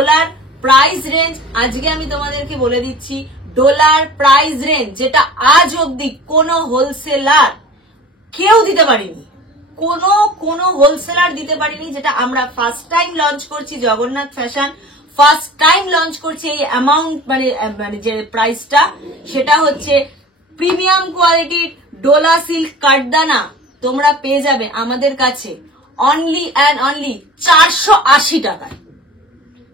Dollar prize range আজকে আমি তোমাদেরকে বলে দিচ্ছি। ডলার প্রাইস রেঞ্জ যেটা আজ অব্দি কোনো হোলসেলার কেউ দিতে পারেনি, কোনো হোলসেলার দিতে পারেনি, যেটা আমরা ফার্স্ট টাইম লঞ্চ করছি। Jagannath fashion first time launch করছে। এই অ্যামাউন্ট মানে যে প্রাইসটা সেটা হচ্ছে প্রিমিয়াম কোয়ালিটির ডোলা সিল্ক কাঠদানা তোমরা পেয়ে যাবে আমাদের কাছে অনলি অ্যান্ড অনলি 480 টাকায়।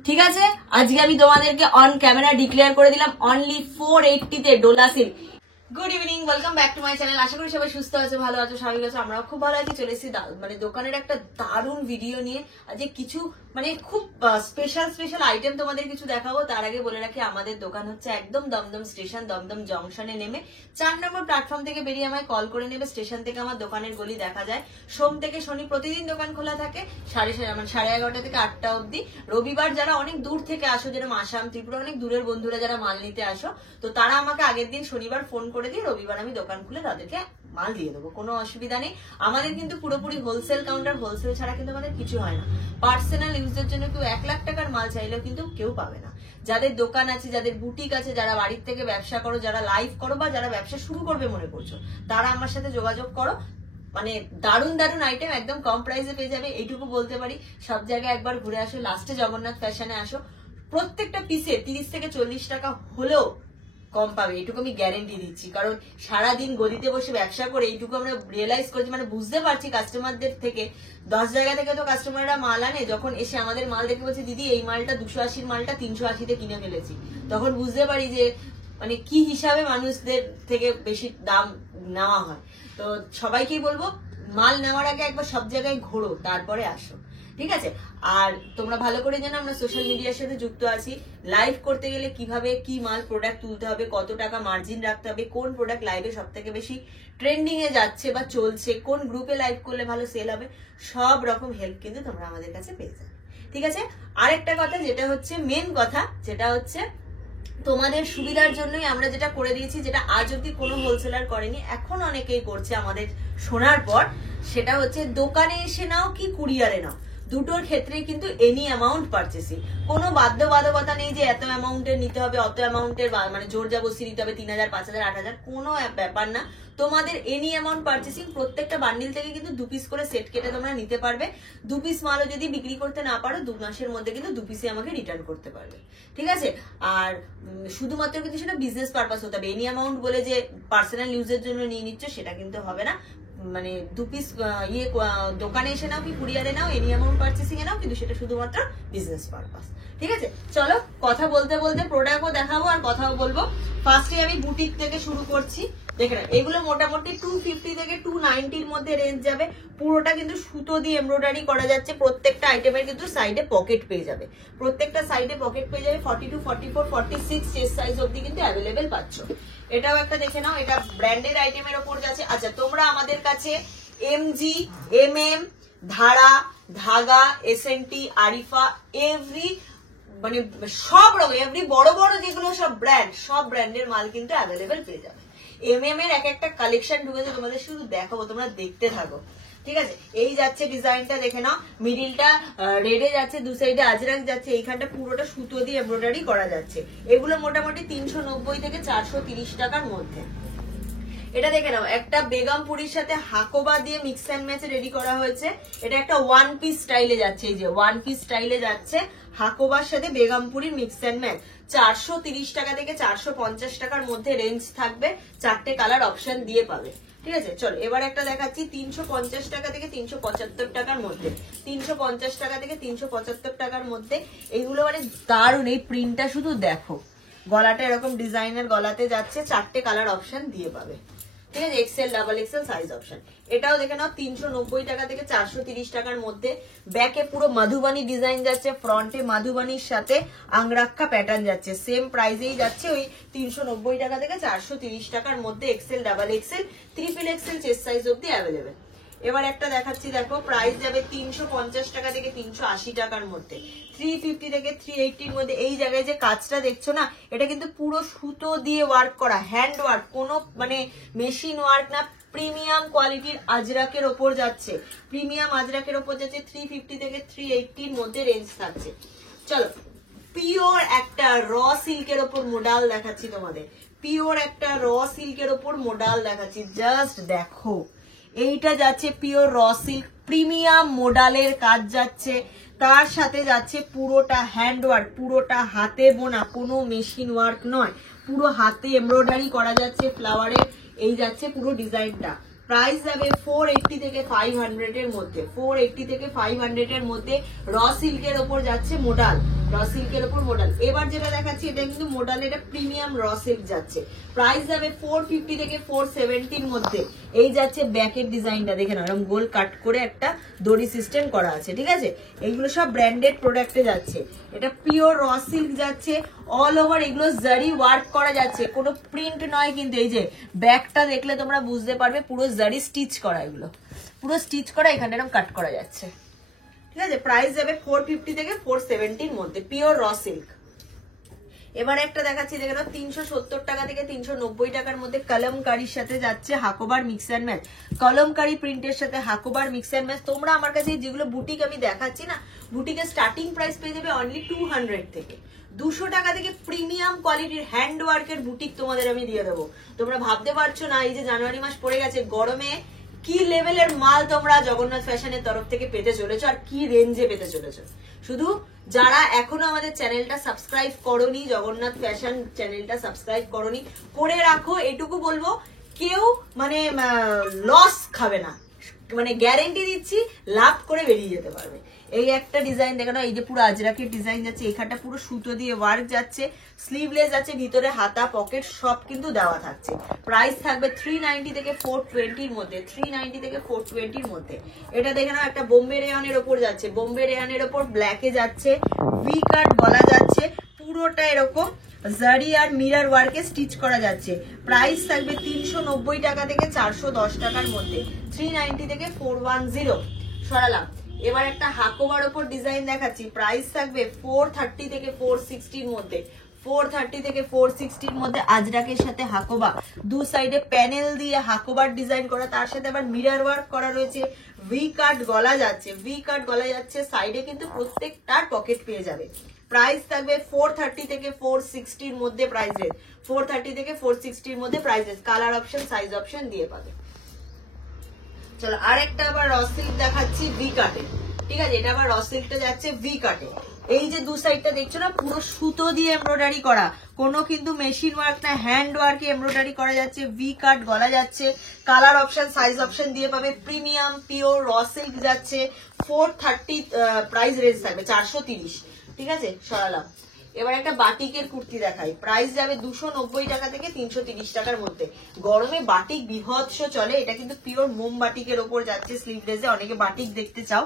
ঠিক আছে, আজকে আমি তোমাদেরকে অন ক্যামেরা ডিক্লেয়ার করে দিলাম অনলি 480 তে Dola silk. Good evening, welcome back to my channel. আশা করি সবাই সুস্থ আছে, ভালো আছো, স্বাভাবিক আছো। আমরাও খুব ভালো আছি। চলে এসেছি মানে দোকানের একটা দারুণ ভিডিও নিয়ে। আজকে কিছু মানে খুব স্পেশাল আইটেম তোমাদের কিছু দেখাবো। তার আগে বলে রাখি আমাদের দোকান হচ্ছে একদম দমদম স্টেশন, দমদম জংশনে নেমে 4 নম্বর প্ল্যাটফর্ম থেকে বেরিয়ে আমায় কল করে নেবে। স্টেশন থেকে আমার দোকানের গলি দেখা যায়। সোম থেকে শনি প্রতিদিন দোকান খোলা থাকে 11:30 থেকে 8টা অবধি। রবিবার যারা অনেক দূর থেকে আসো, যেরকম আসাম, ত্রিপুরা, অনেক দূরের বন্ধুরা যারা মাল নিতে আসো, তো তারা আমাকে আগের দিন শনিবার ফোন করে দিয়ে রবিবার আমি দোকান খুলে তাদেরকে মাল দিয়ে দেবো, কোনো অসুবিধা নেই। আমাদের কিন্তু পুরোপুরি হোলসেল কাউন্টার, হোলসেল ছাড়া কিন্তু আমাদের কিছু হয় না। পার্সোনাল ইউজের জন্য কেউ 1 লাখ টাকার মাল চাইলেও কিন্তু কেউ পাবে না। যাদের দোকান আছে, যাদের বুটিক আছে, যারা বাড়ির থেকে ব্যবসা করো, যারা লাইভ করো বা যারা ব্যবসা শুরু করবে মনে করছো, তারা আমার সাথে যোগাযোগ করো। মানে দারুণ আইটেম একদম কম প্রাইসে পেয়ে যাবে, এইটুকু বলতে পারি। সব জায়গায় একবার ঘুরে আসো, লাস্টে জগন্নাথ ফ্যাশনে আসো। প্রত্যেকটা পিসে 30 থেকে 40 টাকা হলেও কম পাবে, এইটুকু আমি গ্যারেন্টি দিচ্ছি। কারণ সারাদিন গদিতে বসে ব্যবসা করে এইটুকু আমরা রিয়েলাইজ করছি, মানে বুঝতে পারছি কাস্টমারদের থেকে। 10 জায়গা থেকে তো কাস্টমাররা মাল আনে, যখন এসে আমাদের মাল দেখে বলছে দিদি এই মালটা 280 মালটা 380 কিনে ফেলেছি, তখন বুঝতে পারি যে মানে কি হিসাবে মানুষদের থেকে বেশি দাম নেওয়া হয়। তো সবাইকেই বলবো মাল নেওয়ার আগে একবার সব জায়গায় ঘোরো, তারপরে আসো, ঠিক আছে। আর তোমরা ভালো করে জানো আমরা সোশ্যাল মিডিয়ার সাথে যুক্ত আছি। লাইভ করতে গেলে কিভাবে কি মাল প্রোডাক্ট তুলতে হবে, কত টাকা মার্জিন রাখতে হবে, কোন প্রোডাক্ট লাইভে সব থেকে বেশি ট্রেন্ডিং এ যাচ্ছে বা চলছে, কোন গ্রুপে লাইভ করলে ভালো সেল হবে, সব রকম হেল্প কিন্তু তোমরা আমাদের কাছে পেয়ে যাবে, ঠিক আছে। আরেকটা কথা যেটা হচ্ছে মেন কথা, যেটা হচ্ছে তোমাদের সুবিধার জন্যই আমরা যেটা করে দিয়েছি, যেটা আজ অব্দি কোনো হোলসেলার করেনি, এখন অনেকেই করছে আমাদের শোনার পর, সেটা হচ্ছে দোকানে এসে নাও কি কুরিয়ারে নাও, দুটোর ক্ষেত্রে কিন্তু এনি অ্যামাউন্ট পারচেসিং। কোনো বাধ্যবাধকতা নেই যে এত অ্যামাউন্টের নিতে হবে, অত অ্যামাউন্টের মানে জোর জবরদস্তি নিতে হবে, 3000, 5000, 8000, কোনো ব্যাপার না। তোমাদের এনি অ্যামাউন্ট পারচেসিং। প্রত্যেকটা বান্ডিল থেকে কিন্তু 2 পিস করে সেট কেটে তোমরা নিতে পারবে। 2 পিস মালও যদি বিক্রি করতে না পারো 2 মাসের মধ্যে কিন্তু 2 পিসে আমাকে রিটার্ন করতে পারবে, ঠিক আছে। আর শুধুমাত্র কিন্তু সেটা বিজনেস পারপাস হতে হবে। এনি অ্যামাউন্ট বলে যে পার্সোনাল ইউজের জন্য নিয়ে নিচ্ছ সেটা কিন্তু হবে না। মানে 2 পিস দোকানে এসে নাও কি কুরিয়ারে নাও, এনি অ্যামাউন্ট পারচেসিং এ নাও, কিন্তু সেটা শুধুমাত্র বিজনেস পারপাস, ঠিক আছে। চলো কথা বলতে প্রোডাক্টও দেখাবো আর কথাও বলবো। ফার্স্টে আমি বুটিক থেকে শুরু করছি। দেখে না, এগুলো মোটামুটি 250 থেকে 290 মধ্যে রেঞ্জ যাবে। পুরোটা কিন্তু সুতো দিয়ে এমব্রয়ডারি করা যাচ্ছে। প্রত্যেকটা আইটেমের কিন্তু সাইডে পকেট পেয়ে যাবে, প্রত্যেকটা সাইডে পকেট পেয়ে যাবে। 42, 44, 46 চেস্ট সাইজ অবধি কিন্তু অ্যাভেলেবেল পাচ্ছ। এটাও একটা দেখে নাও, এটা ব্র্যান্ডেড আইটেমের ওপর যাচ্ছে। আচ্ছা, তোমরা আমাদের কাছে এমজি, এমএম, ধারা, ধাগা, এসএনটি, আরিফা, এভরি মানে সব রকম এভরি বড় বড় যেগুলো সব ব্র্যান্ড, সব ব্র্যান্ডের মাল কিন্তু অ্যাভেলেবেল পেয়ে যাবে। এমএম এর একটা কালেকশন ঢুকেছে, তোমাদের শুধু দেখাবো, তোমরা দেখতে থাকো, ঠিক আছে। এই যাচ্ছে ডিজাইনটা দেখে নাও, মিডিলটা রেডে যাচ্ছে, দু সাইডে আজরাক যাচ্ছে, এইখানটা পুরোটা সুতো দিয়ে এমব্রয়ডারি করা যাচ্ছে। এগুলো মোটামুটি 390 থেকে 430 টাকার মধ্যে। এটা দেখে নাও, একটা বেগমপুরির সাথে হাকোবা দিয়ে মিক্স অ্যান্ড ম্যাচ রেডি করা হয়েছে। এটা একটা 1 পিস স্টাইলে যাচ্ছে, এই যে 1 পিস স্টাইলে যাচ্ছে, হাকোবার সাথে বেগমপুরির মিক্স অ্যান্ড ম্যাচ। 430 টাকা থেকে 450 টাকার মধ্যে রেঞ্জ থাকবে, 4টে কালার অপশন দিয়ে পাবে, ঠিক আছে। চলো এবার একটা দেখাচ্ছি 350 টাকা থেকে 375 টাকার মধ্যে। 350 টাকা থেকে 375 টাকার মধ্যে এইগুলো মানে দারুণ। এই প্রিন্টটা শুধু দেখো, গলাটা এরকম ডিজাইনের গলাতে যাচ্ছে, 4টে কালার অপশন দিয়ে পাবে, ঠিক আছে। XL, double XL size option. এটাও দেখে নাও 390 টাকা থেকে 430 টাকার মধ্যে। ব্যাকে পুরো মাধুবানি ডিজাইন যাচ্ছে, ফ্রন্টে মাধুবানির সাথে আংরাক্ষা প্যাটার্ন যাচ্ছে, সেম প্রাইসেই যাচ্ছে ওই 390 টাকা থেকে 430 টাকার মধ্যে। XL, double XL, triple XL chest size অব্দি অ্যাভেলেবেল। এবার একটা দেখাচ্ছি, দেখো প্রাইস যাবে 350 টাকা থেকে 380 টাকার মধ্যে, 350 থেকে 380 মধ্যে। এই জায়গায় যে কাজটা দেখছো না, এটা কিন্তু পুরো সুতো দিয়ে ওয়ার্ক করা, হ্যান্ড ওয়ার্ক, কোনো মানে মেশিন ওয়ার্ক না। প্রিমিয়াম কোয়ালিটির আজরাকের ওপর যাচ্ছে, প্রিমিয়াম আজরাকের ওপর যাচ্ছে। 350 থেকে 380 মধ্যে রেঞ্জ থাকছে। চলো পিওর একটা র সিল্কের ওপর মোডাল দেখাচ্ছি তোমাদের, পিওর একটা র সিল্কের ওপর মোডাল দেখাচ্ছি, জাস্ট দেখো। এইটা যাচ্ছে পিওর র সিল্ক, প্রিমিয়াম মোডালের কাজ যাচ্ছে, তার সাথে যাচ্ছে পুরোটা হ্যান্ড ওয়ার্ক, পুরোটা হাতে বোনা, কোনো মেশিন ওয়ার্ক নয়, পুরো হাতে এমব্রয়ডারি করা যাচ্ছে ফ্লাওয়ারে। এই যাচ্ছে পুরো ডিজাইনটা। প্রাইস যাবে 480 থেকে 500 এর মধ্যে, 480 থেকে 500 এর মধ্যে র সিল্কের ওপর যাচ্ছে মোডাল, র সিল্কের ওপর মোডাল। এবার যেটা দেখাচ্ছি এটা কিন্তু মোডাল, এটা প্রিমিয়াম র সিল্ক যাচ্ছে। প্রাইস যাবে 450 থেকে 470 এর মধ্যে। এই যাচ্ছে ব্যাকের ডিজাইনটা, দেখে নাও এরকম গোল কাট করে একটা দড়ি সিস্টেম করা আছে, ঠিক আছে। এইগুলো সব ব্র্যান্ডেড প্রোডাক্টে যাচ্ছে। এটা পিওর র সিল্ক যাচ্ছে, অল ওভার এগুলো জারি ওয়ার্ক করা যাচ্ছে, কোনো প্রিন্ট নয় কিন্তু। এই যে ব্যাকটা দেখলে তোমরা বুঝতে পারবে পুরো জারি স্টিচ করা, এগুলো পুরো স্টিচ করা, এখানে এরকম কাট করা যাচ্ছে, ঠিক আছে। প্রাইস যাবে 450 থেকে 470 এর মধ্যে, পিওর র সিল্ক। এবার একটা দেখাচ্ছি, দেখে নাও 370 টাকা থেকে 390 টাকার মধ্যে কলমকারীর সাথে যাচ্ছে হাকোবার মিক্স অ্যান্ড ম্যাচ, কলমকারী প্রিন্টের সাথে হাকোবার মিক্স অ্যান্ড ম্যাচ। তোমরা আমার কাছে যেগুলো বুটিক আমি দেখাচ্ছি না, বুটিকের স্টার্টিং প্রাইস পেয়ে যাবে অনলি 200 থেকে 200 টাকা থেকে প্রিমিয়াম কোয়ালিটির হ্যান্ড ওয়ার্কের বুটিক তোমাদের আমি দিয়ে দেবো। তোমরা ভাবতে পারছো না, এই যে জানুয়ারি মাস পড়ে গেছে, গরমে কি লেভেলের মাল তোমরা জগন্নাথ ফ্যাশনের তরফ থেকে পেতে চলেছো আর কি রেঞ্জে পেতে চলেছো। শুধু যারা এখনো আমাদের চ্যানেলটা সাবস্ক্রাইব করোনি, জগন্নাথ ফ্যাশন চ্যানেলটা সাবস্ক্রাইব করোনি, করে রাখো। এটুকু বলবো, কেউ মানে লস খাবে না, মানে গ্যারেন্টি দিচ্ছি লাভ করে বেরিয়ে যেতে পারবে। এই একটা ডিজাইন দেখানো, এই যে পুরো আজরাকের ডিজাইন যাচ্ছে, এখানটা পুরো সুতো দিয়ে ওয়ার্ক যাচ্ছে, স্লিভলেস যাচ্ছে, ভিতরে হাতা পকেট সব কিন্তু দেওয়া থাকছে। প্রাইস থাকবে 390 থেকে 420 এর মধ্যে, 390 থেকে 420 এর মধ্যে। এটা দেখে নাও, একটা বোম্বে রেয়নের ওপর যাচ্ছে, বোম্বে রেয়নের ওপর ব্ল্যাকে যাচ্ছে, ভি কাট গলা যাচ্ছে, পুরোটা এরকম জারি আর মিরর ওয়ার্কে স্টিচ করা যাচ্ছে। প্রাইস থাকবে 390 টাকা থেকে 410 টাকার মধ্যে, 390 থেকে 410। সরালাম। এবার একটা হাকোবার ওপর ডিজাইন দেখাচ্ছি, প্রাইস থাকবে 430 থেকে 460 এর মধ্যে, 430 থেকে 460 এর মধ্যে। আজরাকের সাথে হাকোবা, দু সাইডে প্যানেল দিয়ে হাকোবার ডিজাইন করা, তার সাথে আবার মিরর ওয়ার্ক করা রয়েছে, ভি কাট গলা যাচ্ছে, ভি কাট গলা যাচ্ছে, সাইডে কিন্তু প্রত্যেকটার পকেট পেয়ে যাবে। প্রাইস থাকবে 430 থেকে 460 এর মধ্যে, প্রাইসেস 430 থেকে 460 এর মধ্যে prices. Colour option size option দিয়ে পাবে। চলো আরেকটা আবার র সিল্ক দেখাচ্ছি ভি কাটে, ঠিক আছে। এটা আবার র সিল্কটা যাচ্ছে ভি কাটে। এই যে দু সাইডটা দেখছো না, পুরো সুতো দিয়ে এমব্রয়ডারি করা, কোনো কিন্তু মেশিন ওয়ার্ক না, হ্যান্ড ওয়ার্কে এমব্রয়ডারি করা যাচ্ছে, ভি কাট গলা যাচ্ছে, কালার অপশন সাইজ অপশন দিয়ে পাবে। প্রিমিয়াম পিওর র সিল্ক যাচ্ছে, 430 প্রাইস রেঞ্জ থাকবে 430, ঠিক আছে। সরালাম। এবার একটা বাটিকের কুর্তি দেখাই, প্রাইস যাবে 290 টাকা থেকে 330 টাকার মধ্যে। গরমে বাটিক বিভৎস চলে, এটা কিন্তু পিওর মোম বাটিকের ওপর যাচ্ছে, স্লিভলেসে, অনেকে বাটিক দেখতে চাও।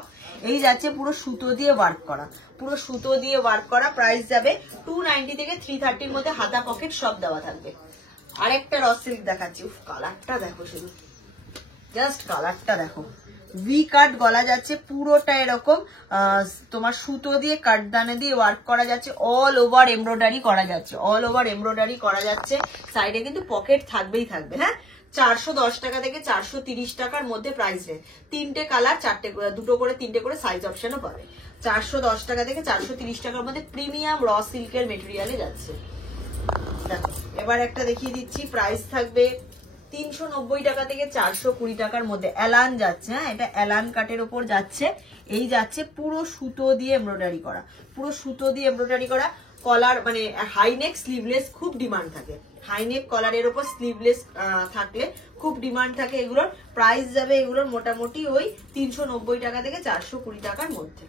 এই যাচ্ছে পুরো সুতো দিয়ে ওয়ার্ক করা, পুরো সুতো দিয়ে ওয়ার্ক করা। প্রাইস যাবে 290 থেকে 330 এর মধ্যে, হাতা পকেট সব দেওয়া থাকবে। আরেকটা র সিল্ক দেখাচ্ছি, উফ কালারটা দেখো, শুধু জাস্ট কালারটা দেখো। ভি কাট গলা যাচ্ছে, পুরোটা এরকম তোমার সুতো দিয়ে কাটদানে দিয়ে ওয়ার্ক করা যাচ্ছে, অল ওভার এমব্রয়ডারি করা যাচ্ছে, অল ওভার এমব্রয়ডারি করা যাচ্ছে। সাইডে কিন্তু পকেট থাকবেই থাকবে, হ্যাঁ। 410 টাকা থেকে 430 টাকার মধ্যে প্রাইস রেঞ্জ। তিনটে কালার, দুটো করে তিনটে করে সাইজ অপশনও পাবে। 410 টাকা থেকে 430 টাকার মধ্যে প্রিমিয়াম র সিল্কের মেটেরিয়ালে যাচ্ছে। দেখো এবার একটা দেখিয়ে দিচ্ছি, প্রাইস থাকবে 390 টাকা থেকে 420 টাকার মধ্যে। অ্যালান যাচ্ছে, হ্যাঁ, এটা অ্যালান কাটের উপর যাচ্ছে। এই যাচ্ছে পুরো সুতো দিয়ে এমব্রয়ডারি করা, পুরো সুতো দিয়ে এমব্রয়ডারি করা। কলার মানে হাইনেক স্লিভলেস খুব ডিমান্ড থাকে, হাইনেক কলারের উপর স্লিভলেস থাকলে খুব ডিমান্ড থাকে এগুলোর। প্রাইস যাবে এগুলোর মোটামুটি ওই 390 টাকা থেকে 420 টাকার মধ্যে।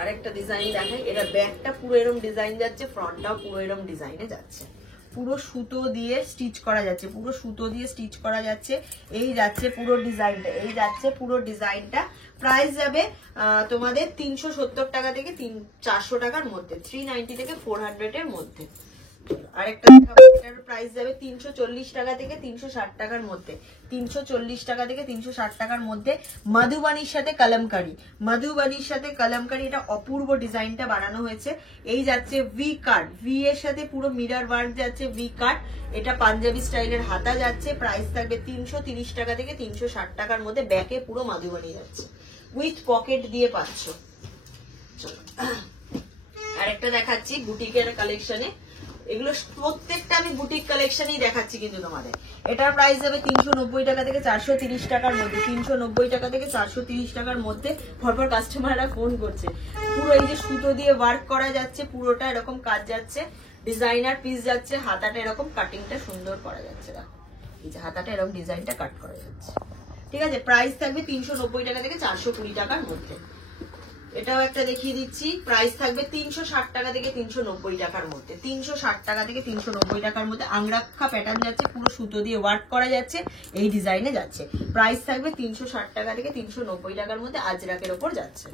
আরেকটা ডিজাইন দেখাই, এটা ব্যাকটা পুরো এরকম ডিজাইন যাচ্ছে, ফ্রন্টটাও পুরো এরকম ডিজাইনে যাচ্ছে, পুরো সুতো দিয়ে স্টিচ করা যাচ্ছে, পুরো সুতো দিয়ে স্টিচ করা যাচ্ছে। এই যাচ্ছে পুরো ডিজাইনটা, এই যাচ্ছে পুরো ডিজাইনটা। প্রাইস যাবে তোমাদের 370 টাকা থেকে 400 টাকার মধ্যে, 390 থেকে 400 এর মধ্যে। আরেকটা দেখাবো, এটার প্রাইস যাবে 340 টাকা থেকে 360 টাকার মধ্যে, 340 টাকা থেকে 360 টাকার মধ্যে। মধুবানির সাথে কলমকারী, মধুবানির সাথে কলমকারী, এটা অপূর্ব ডিজাইনটা বানানো হয়েছে। এই যাচ্ছে ভি কাট, ভি এর সাথে পুরো মিরর ওয়ার্ক যাচ্ছে, ভি কাট। এটা পাঞ্জাবি স্টাইলের হাতা যাচ্ছে। প্রাইস থাকবে 330 টাকা থেকে 360 টাকার মধ্যে। ব্যাকে পুরো মধুবানি যাচ্ছে, উইথ পকেট দিয়ে পাচ্ছ। একটা দেখাচ্ছি বুটিকের কালেকশনে, এগুলো প্রত্যেকটা আমি বুটিক কালেকশনই দেখাচ্ছি কিন্তু তোমাদের। এটার প্রাইস যাবে 390 টাকা থেকে 430 টাকার মধ্যে, 390 টাকা থেকে 430 টাকার মধ্যে। পরপর কাস্টমাররা ফোন করছে। পুরো এই যে সুতো দিয়ে ওয়ার্ক করা যাচ্ছে, পুরোটা এরকম কাজ যাচ্ছে, ডিজাইনার পিস যাচ্ছে, হাতাটা এরকম কাটিংটা সুন্দর করা যাচ্ছে। দেখো এই যে হাতাটা এরকম ডিজাইনটা কাট করা যাচ্ছে, ঠিক আছে। প্রাইস থাকবে 390 টাকা থেকে 420 টাকার মধ্যে। এটাও একটা দেখিয়ে দিচ্ছি, প্রাইস থাকবে 360 টাকা থেকে 390 টাকার মধ্যে, 360 টাকা থেকে 390 টাকার মধ্যে। আংরাক্ষা প্যাটার্ন যাচ্ছে, পুরো সুতো দিয়ে ওয়ার্ক করা যাচ্ছে, এই ডিজাইনে যাচ্ছে। প্রাইস থাকবে 360 টাকা থেকে 390 টাকার মধ্যে, আজরাকের ওপর যাচ্ছে।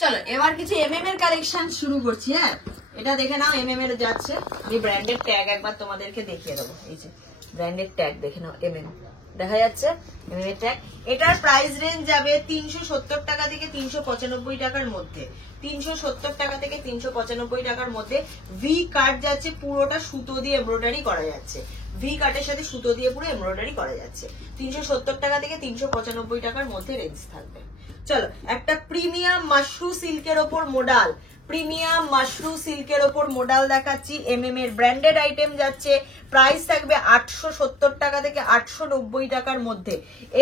চলো এবার কিছু এমএম এর কালেকশন শুরু করছি। হ্যাঁ, এটা দেখে নাও, এমএম এর যাচ্ছে। আমি ব্র্যান্ডের ট্যাগ একবার তোমাদেরকে দেখিয়ে দেবো। এই যে ব্র্যান্ডের ট্যাগ দেখে নাও, এমএম দেখা যাচ্ছে, এমএম এর ট্যাগ। এটার প্রাইস রেঞ্জ যাবে 370 টাকা থেকে 395 টাকার মধ্যে, 370 টাকা থেকে 395 টাকার মধ্যে। ভি কাট যাচ্ছে, পুরোটা সুতো দিয়ে এমব্রয়ডারি করা যাচ্ছে, ভি কাটের সাথে সুতো দিয়ে পুরো এমব্রয়ডারি করা যাচ্ছে। 370 টাকা থেকে 395 টাকার মধ্যে রেঞ্জ থাকবে। চলো একটা প্রিমিয়াম মাশরু সিল্কের ওপর মডাল, প্রিমিয়াম মাশরু সিল্কের ওপর মডাল দেখাচ্ছি। এমএম এর ব্র্যান্ডেড আইটেম যাচ্ছে, প্রাইস থাকবে 870 টাকা থেকে 890 টাকার মধ্যে,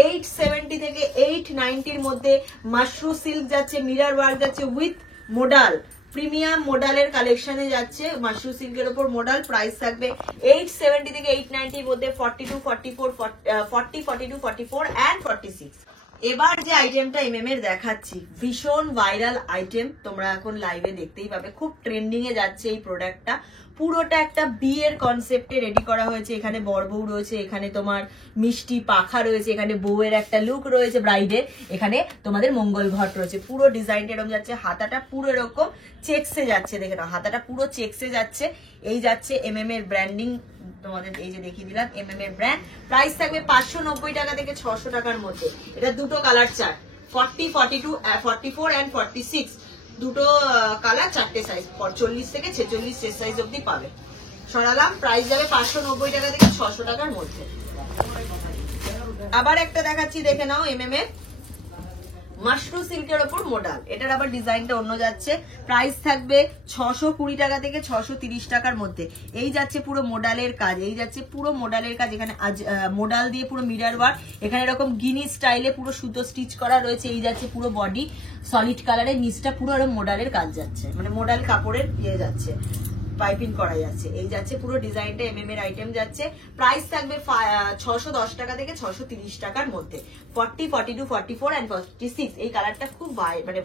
870 থেকে 890 মধ্যে মাশরু সিল্ক যাচ্ছে, মিরর ওয়ার্ক যাচ্ছে উইথ মডাল। প্রিমিয়াম মডালের কালেকশনে যাচ্ছে মাশরু সিল্কের ওপর মডাল। প্রাইস থাকবে 870 থেকে 890 মধ্যে, 42, 44, 40, 42, 44 and 46। এবার যে আইটেমটা এমএম এর দেখাচ্ছি, ভীষণ ভাইরাল আইটেম, তোমরা এখন লাইভে দেখতেই পাবে, খুব ট্রেন্ডিং এ যাচ্ছে এই প্রোডাক্টটা। পুরোটা একটা বিয়ের কনসেপ্টে রেডি করা হয়েছে। এখানে বরবউ রয়েছে, এখানে তোমার মিষ্টি পাখা রয়েছে, এখানে বউয়ের একটা লুক রয়েছে ব্রাইডের, এখানে তোমাদের মঙ্গল ঘট রয়েছে। পুরো ডিজাইনটা এরকম যাচ্ছে, হাতাটা পুরো এরকম চেকসে যাচ্ছে, দেখে নাও হাতাটা পুরো চেকসে যাচ্ছে। এই যাচ্ছে এমএম এর ব্র্যান্ডিং, তোমাদের এই যে দেখিয়ে দিলাম এমএম এর ব্র্যান্ড। প্রাইস থাকবে 590 টাকা থেকে 600 টাকার মধ্যে। এটা দুটো কালার চার্ট, 40, 42, 44 and 46, দুটো কালার, চারটে সাইজ, 40 থেকে 46 সাইজ অব্দি পাবে। সরালাম, প্রাইস যাবে 590 টাকা থেকে 600 টাকার মধ্যে। আবার একটা দেখাচ্ছি, দেখে নাও এমএম এর মাশরু সিল্কের ওপর মডাল। এটার আবার ডিজাইনটা অন্য যাচ্ছে। প্রাইস থাকবে 620 টাকা থেকে 630 টাকার মধ্যে। এই যাচ্ছে পুরো মডালের কাজ, এই যাচ্ছে পুরো মডালের কাজ। এখানে মডাল দিয়ে পুরো মিরর ওয়ার্ক, এখানে এরকম গিনি স্টাইলে পুরো সুতো স্টিচ করা রয়েছে। এই যাচ্ছে পুরো বডি সলিড কালারের, নিচটা পুরো এরকম মডালের কাজ যাচ্ছে, মানে মডাল কাপড়ের ইয়ে যাচ্ছে, পাইপিং করা যাচ্ছে। এই যাচ্ছে পুরো ডিজাইনটা এমএম এর আইটেম যাচ্ছে। প্রাইস থাকবে 610 টাকা থেকে 630 টাকার মধ্যে, 40, 42, 44 and 46। এই কালারটা খুব মানে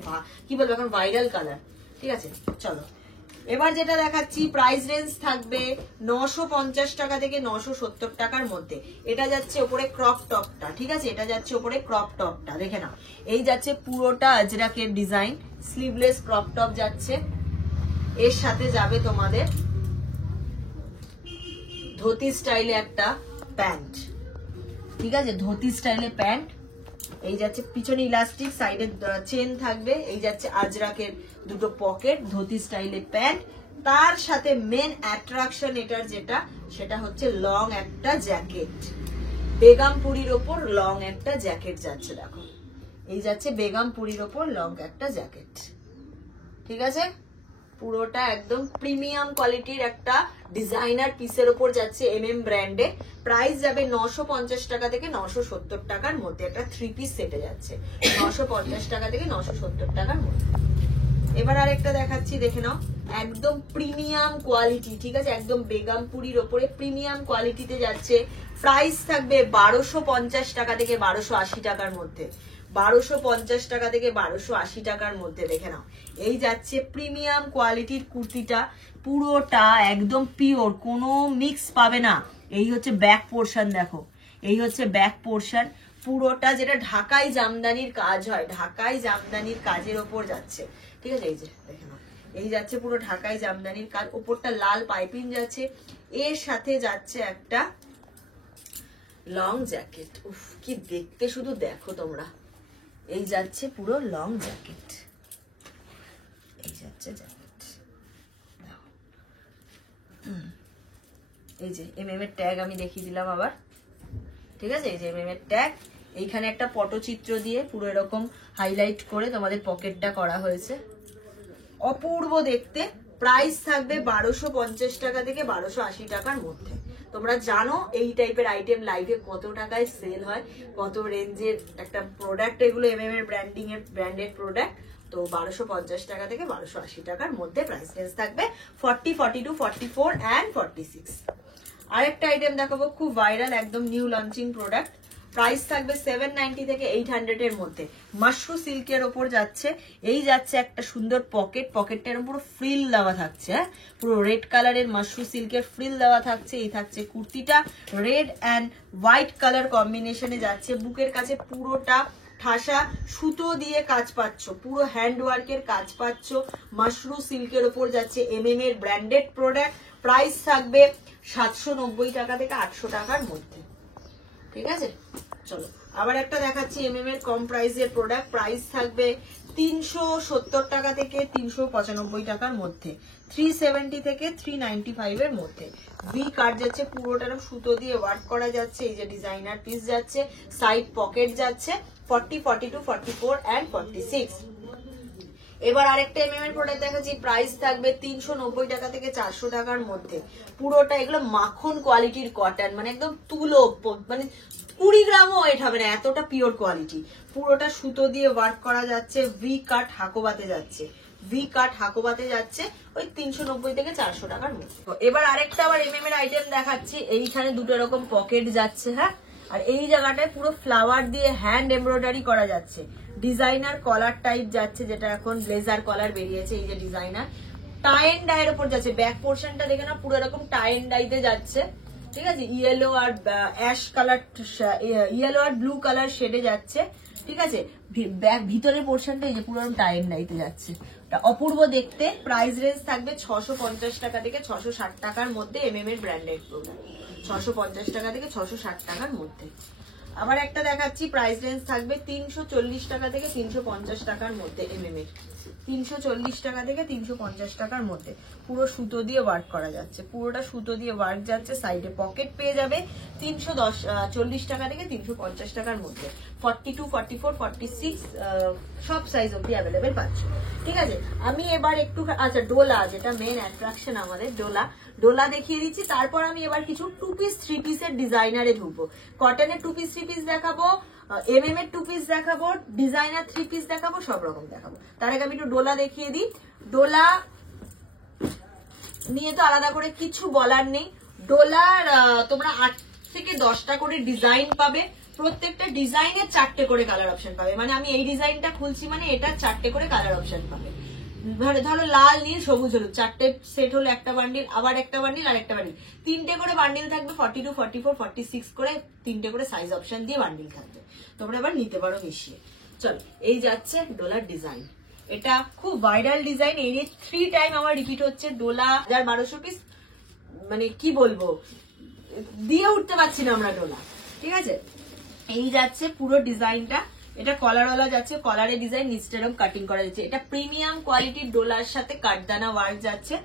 কি বলবো, এখন ভাইরাল কালার, ঠিক আছে। চলো এবার যেটা দেখাচ্ছি, প্রাইস রেঞ্জ থাকবে 950 টাকা থেকে 970 টাকার মধ্যে। এটা যাচ্ছে ওপরে ক্রপ টপটা, ঠিক আছে, এটা যাচ্ছে ওপরে ক্রপ টপটা, দেখে নাও। এই যাচ্ছে পুরোটা আজরাকের ডিজাইন, স্লিভলেস ক্রপ টপ যাচ্ছে। এর সাথে যাবে তোমাদের ধুতি স্টাইলে একটা প্যান্ট, ঠিক আছে, ধুতি স্টাইলে প্যান্ট। এই যাচ্ছে পিছনে ইলাস্টিক, সাইডে চেন থাকবে। এই যাচ্ছে আজরাকের দুটো পকেট, ধুতি স্টাইলে প্যান্ট। তার সাথে মেন অ্যাট্রাকশন এটার যেটা, সেটা হচ্ছে লং একটা জ্যাকেট, বেগমপুরীর ওপর লং একটা জ্যাকেট যাচ্ছে। দেখো এই যাচ্ছে বেগমপুরীর ওপর লং একটা জ্যাকেট, ঠিক আছে। পুরোটা একদম প্রিমিয়াম কোয়ালিটির একটা ডিজাইনার পিসের ওপর যাচ্ছে এমএম ব্র্যান্ডে। প্রাইস যাবে 950 টাকা থেকে 970 টাকার মধ্যে। একটা 3 পিস সেটে যাচ্ছে 950 টাকা থেকে 970 টাকার মধ্যে। এবার আরেকটা দেখাচ্ছি, দেখে নাও, একদম প্রিমিয়াম কোয়ালিটি, ঠিক আছে, একদম বেগমপুরীর ওপরে প্রিমিয়াম কোয়ালিটিতে যাচ্ছে। প্রাইস থাকবে 1250 টাকা থেকে 1280 টাকার মধ্যে, 1250 টাকা থেকে 1280 টাকার মধ্যে। দেখে নাও, এই যাচ্ছে প্রিমিয়াম কোয়ালিটির কুর্তিটা, পুরোটা একদম পিওর, কোনো মিক্স পাবে না। এই হচ্ছে ব্যাক পোর্শন, দেখো এই হচ্ছে ব্যাক পোর্শন, পুরোটা যেটা ঢাকাই জামদানির কাজ হয়, ঢাকাই জামদানির কাজের ওপর যাচ্ছে, ঠিক আছে। এই যে দেখে নাও, এই যাচ্ছে পুরো ঢাকাই জামদানির কাজ, ওপরটা লাল পাইপিং যাচ্ছে। এর সাথে যাচ্ছে একটা লং জ্যাকেট, উফ কি দেখতে, শুধু দেখো তোমরা। এই যাচ্ছে পুরো লং জ্যাকেট, এই যাচ্ছে জ্যাকেট। এই যে এমএম এর ট্যাগ আমি দেখিয়ে দিলাম আবার, ঠিক আছে। এই যে এমএম এর ট্যাগ, এইখানে একটা পটচিত্র দিয়ে পুরো এরকম হাইলাইট করে তোমাদের পকেটটা করা হয়েছে, অপূর্ব দেখতে, প্রাইস থাকবে 1250 টাকা থেকে 1280 টাকার মধ্যে। তোমরা জানো এই টাইপের আইটেম লাইভে কত টাকায় সেল হয়, কত রেঞ্জের একটা প্রোডাক্ট এগুলো, এমএম এর ব্র্যান্ডিং এর ব্র্যান্ডেড প্রোডাক্ট। তো 1250 টাকা থেকে 1280 টাকার মধ্যে প্রাইস রেঞ্জ থাকবে, 40, 42, 44 and 46। আরেকটা আইটেম দেখাবো, খুব ভাইরাল, একদম নিউ লঞ্চিং প্রোডাক্ট। প্রাইস থাকবে 790 থেকে 800 এর মধ্যে। মাশরু সিল্কের ওপর যাচ্ছে, এই যাচ্ছে একটা সুন্দর পকেট, পকেটটার উপর ফ্রিল দেওয়া থাকছে, হ্যাঁ পুরো রেড কালারের মাশরু সিল্কের ফ্রিল দেওয়া থাকছে। এই থাকছে কুর্তিটা, রেড অ্যান্ড হোয়াইট কালার কম্বিনেশনে যাচ্ছে। বুকের কাছে পুরোটা ঠাসা সুতো দিয়ে কাজ পাচ্ছ, পুরো হ্যান্ড ওয়ার্কের কাজ পাচ্ছ। মাশরু সিল্কের ওপর যাচ্ছে, এমএম এর ব্র্যান্ডেড প্রোডাক্ট। প্রাইস থাকবে 790 টাকা থেকে 800 টাকার মধ্যে। ঠিক আছে, চলো আবার একটা দেখাচ্ছি এমএম এর কম প্রাইসের প্রোডাক্ট। প্রাইস থাকবে 370 টাকা থেকে 395 টাকার মধ্যে, 370 থেকে 395 এর মধ্যে। ভি কাট যাচ্ছে, পুরোটার সুতো দিয়ে ওয়ার্ক করা যাচ্ছে। এই যে ডিজাইনার পিস যাচ্ছে, সাইড পকেট যাচ্ছে, 40, 42, 44 and 46। এবার আরেকটা এমএম এর প্রোডাক্ট দেখাচ্ছি, প্রাইস থাকবে 390 টাকা থেকে 400 টাকার মধ্যে। পুরোটা এগুলো মাখন কোয়ালিটির কটন, মানে একদম তুলো, মানে 20 গ্রামও ওয়েট হবে না, এতটা পিওর কোয়ালিটি। পুরোটা সুতো দিয়ে ওয়ার্ক করা যাচ্ছে, ভি কাট হাকোবাতে যাচ্ছে, ভি কাট হাকোবাতে যাচ্ছে, ওই 390 থেকে 400 টাকার মধ্যে। এবার আরেকটা আবার এমএম এর আইটেম দেখাচ্ছি, এইখানে দুটো এরকম পকেট যাচ্ছে, হ্যাঁ, আর এই জায়গাটায় পুরো ফ্লাওয়ার দিয়ে হ্যান্ড এমব্রয়ডারি করা যাচ্ছে। ডিজাইনার কলার টাইপ যাচ্ছে, যেটা এখন ব্লেজার কলার বেরিয়েছে, এই যে ডিজাইনার টাই এন্ড ডাই এর উপর যাচ্ছে। ব্যাক পোর্শনটা দেখে না, পুরো এরকম টাই এন্ড ডাইতে যাচ্ছে। ঠিক আছে, ইয়েলো আর অ্যাশ কালার, ইয়েলো আর ব্লু কালার শেডে যাচ্ছে। ঠিক আছে, ভিতরের পোর্শনটা এই যে পুরো টাই এন্ড ডাইতে যাচ্ছে, অপূর্ব দেখতে। প্রাইস রেঞ্জ থাকবে 650 টাকা থেকে 660 টাকার মধ্যে, এমএম এর ব্র্যান্ডেড প্রোডাক্ট, 650 টাকা থেকে 660 টাকার মধ্যে। আবার একটা দেখাচ্ছি, প্রাইস রেঞ্জ থাকবে 340 টাকা থেকে 350 টাকার মধ্যে, এমএম এর 340 টাকা থেকে 350 টাকার মধ্যে। পুরো সুতো দিয়ে ওয়ার্ক করা যাচ্ছে, পুরোটা সুতো দিয়ে ওয়ার্ক যাচ্ছে। সাইডে পকেট পেয়ে যাবে, 340 টাকা থেকে 350 টাকার মধ্যে। 42, 44, 46 সব সাইজ অব্দি অ্যাভেলেবেল পাচ্ছ। ঠিক আছে, আমি এবার একটু, আচ্ছা ডোলা, যেটা মেন অ্যাট্রাকশন আমাদের, ডোলা দেখিয়ে দিচ্ছি। তারপর আমি এবার কিছু 2 পিস 3 পিসের ডিজাইনারে ঢুকবো। কটনের 2 পিস 3 পিস দেখাবো, এমএম এর 2 পিস দেখাবো, ডিজাইনার 3 পিস দেখাবো, সব রকম দেখাবো। তার আগে আমি একটু ডোলা দেখিয়ে দিই। ডোলা নিয়ে তো আলাদা করে কিছু বলার নেই। ডোলার তোমরা 8 থেকে 10টা করে ডিজাইন পাবে, প্রত্যেকটা ডিজাইনের 4টে করে কালার অপশন পাবে। মানে আমি এই ডিজাইনটা খুলছি মানে এটা 4টে করে কালার অপশন পাবে। ধরো লাল, নীল, সবুজ, হলুদ, 4টে সেট হলো একটা বান্ডিল, আবার একটা বান্ডিল আর একটা বান্ডিল, 3টে করে বান্ডিল থাকবে। 42, 44, 46 করে 3টে করে সাইজ অপশন দিয়ে বান্ডিল থাকবে, তোমরা এবার নিতে পারো মিশিয়ে। চলো, এই যাচ্ছে ডোলার ডিজাইন, এটা খুব ভাইরাল ডিজাইন, এই 3 টাইম আমার রিপিট হচ্ছে। ডোলা 1200 পিস, মানে কি বলবো, দিয়ে উঠতে পারছি না আমরা ডোলা। ঠিক আছে, এই যাচ্ছে পুরো ডিজাইনটা, এটা কলারওয়ালা যাচ্ছে, কলারের ডিজাইন, নিচটা এরকম কাটিং করা যাচ্ছে। এটা প্রিমিয়াম কোয়ালিটির ডোলার সাথে কাঠদানা ওয়ার্ক যাচ্ছে।